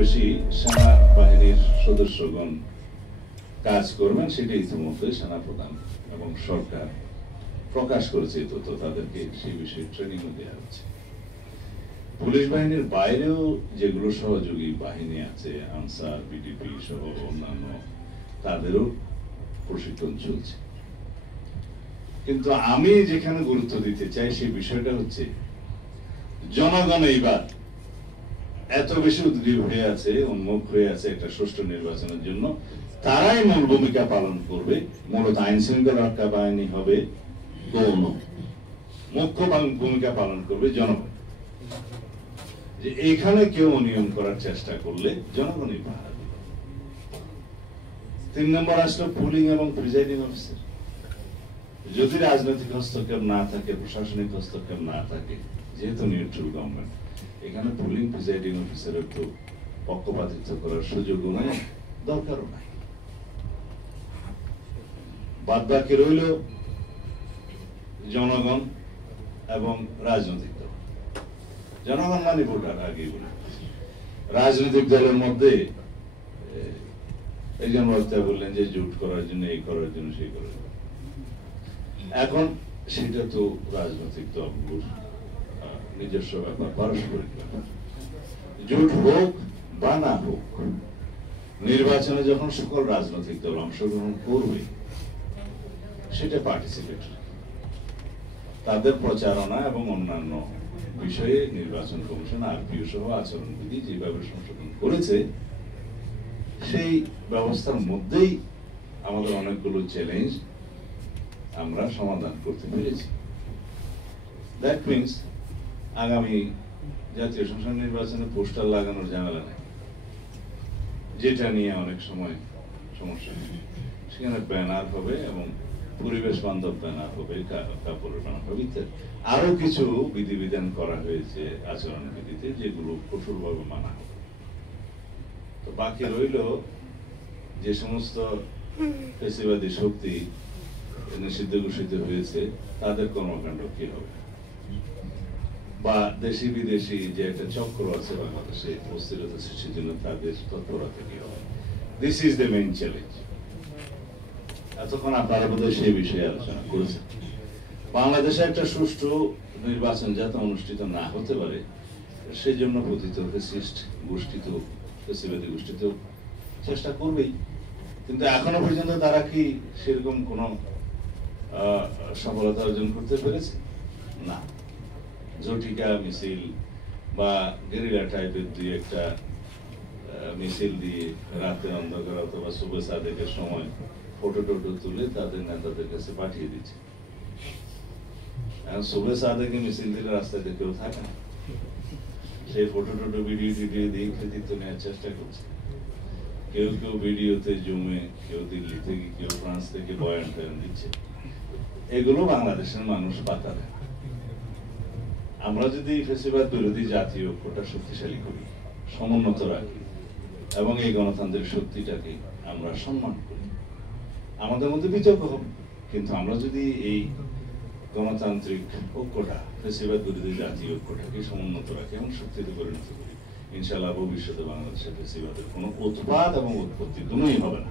বেশি সেনা বাহিনীর সদস্যগণ কাজ করবেন সেটা ইতিমধ্যে সেনাপ্রধান এবং সরকার প্রকাশ করেছে। তথ্য তাদেরকে সেই বিষয়ে ট্রেনিংও দেওয়া হচ্ছে। পুলিশ বাহিনীর বাইরেও যেগুলো সহযোগী বাহিনী আছে, আনসার, বিডিপি সহ অন্যান্য, তাদেরও প্রশিক্ষণ চলছে। কিন্তু আমি যেখানে গুরুত্ব দিতে চাই সেই বিষয়টা হচ্ছে জনগণ এইবার এত বেশি উদ্গ্রীব হয়ে আছে, উন্মুখ হয়ে আছে একটা সুষ্ঠু নির্বাচনের জন্য। তারাই মূল ভূমিকা পালন করবে। মূলত আইন শৃঙ্খলা রক্ষা বাহিনী হবে গৌণ, মুখ্য ভূমিকা পালন করবে জনগণ। যে এখানে কেউ অনিয়ম করার চেষ্টা করলে জনগণই পাহারা দিবে। 3 নম্বর আসলো পুলিং এবং প্রিজাইডিং অফিসার। যদি রাজনৈতিক হস্তক্ষেপ না থাকে, প্রশাসনিক হস্তক্ষেপ না থাকে, যেহেতু নিউট্রাল গভর্নমেন্ট, এখানে পুলিং প্রিজাইডিং অফিসারের তো পক্ষপাতিত্ব করার সুযোগও নেই, দরকারও নাই। বাদ বাকি রইল জনগণ এবং রাজনৈতিক দল। জনগণ মানে ভোটার, আগে বলে রাজনৈতিক দলের মধ্যে একজন বক্তা বললেন যে জোট করার জন্য, এই করার জন্য, সেই করার জন্য। এখন সেটা তো রাজনৈতিক দলগুলোর নিজস্ব ব্যাপার, পারস্পরিক ব্যাপার। জোট হোক বা না হোক, নির্বাচনে যখন সকল রাজনৈতিক দল অংশগ্রহণ করবে সেটা পার্টিসিপেটরি। তাদের প্রচারণা এবং অন্যান্য বিষয়ে নির্বাচন কমিশন আরপিও সহ আচরণবিধি যেভাবে সংশোধন করেছে, সেই ব্যবস্থার মধ্যেই আমাদের অনেকগুলো চ্যালেঞ্জ আমরা সমাধান করতে পেরেছি। দ্যাট মিনস আগামী জাতীয় সংসদ নির্বাচনে পোস্টার লাগানোর ঝামেলা নেই, যেটা নিয়ে অনেক সময় সমস্যা। সেখানে ব্যানার হবে এবং পরিবেশ বান্ধব ব্যানার হবে, কাপড়ের ব্যানার হবে ইত্যাদি। আরো কিছু বিধিবিধান করা হয়েছে আচরণবিধিতে, যেগুলো কঠোরভাবে মানা হবে। তো বাকি রইল যে সমস্ত ফ্যাসিবাদী শক্তি নিষিদ্ধ ঘোষিত হয়েছে তাদের কর্মকাণ্ড কি হবে, বা দেশি বিদেশি যে একটা চক্র আছে বাংলাদেশে অস্থিরতা সৃষ্টির জন্য তাদের তৎপরতা কি হবে। This is the main challenge. এতক্ষণ আপনারা বোধহয় সেই বিষয়ে আলোচনা করেছেন। বাংলাদেশে একটা সুষ্ঠু নির্বাচন যাতে অনুষ্ঠিত না হতে পারে, সেই জন্য পতিত ফ্যাসিস্ট গোষ্ঠী তো, ফ্যাসিবাদী গোষ্ঠী তো চেষ্টা করবেই। কিন্তু এখনো পর্যন্ত তারা কি সেরকম কোন সফলতা অর্জন করতে পেরেছে? না। ঝটিকা মিছিল বা গেরিলা টাইপের দুই একটা মিছিল দিয়ে রাতে অন্ধকার অথবা শুভে সাদেকের সময় ফটো টোটো তুলে তাদের নেতাদের কাছে পাঠিয়ে দিচ্ছে। এখন শুভে সাদেকে মিছিল দিলে রাস্তাতে কেউ থাকে না, সেই ফটো টোটো ভিডিও টিডিও দিয়ে কৃতিত্ব নেওয়ার চেষ্টা করছে। কেউ কেউ ভিডিওতে জমে, কেউ দিল্লি থেকে, কেউ ফ্রান্স থেকে বয়ান টয়ান দিচ্ছে। এগুলো বাংলাদেশের মানুষ পাতা দেয়। আমরা যদি ফ্যাসিবাদ বিরোধী জাতীয় ঐক্যটা শক্তিশালী করি, সমুন্নত রাখি এবং এই গণতান্ত্রিক শক্তিটাকে আমরা সম্মান করি, আমাদের মধ্যে বিতর্ক হবে। কিন্তু আমরা যদি এই গণতান্ত্রিক ঐক্যটা, ফ্যাসিবাদ বিরোধী জাতীয় ঐক্যটাকে সমুন্নত রাখি এবং শক্তিতে পরিণত করি, ইনশাআল্লাহ ভবিষ্যতে বাংলাদেশের ফ্যাসিবাদের কোনো উৎপাদ এবং উৎপত্তি দুটোই হবে না।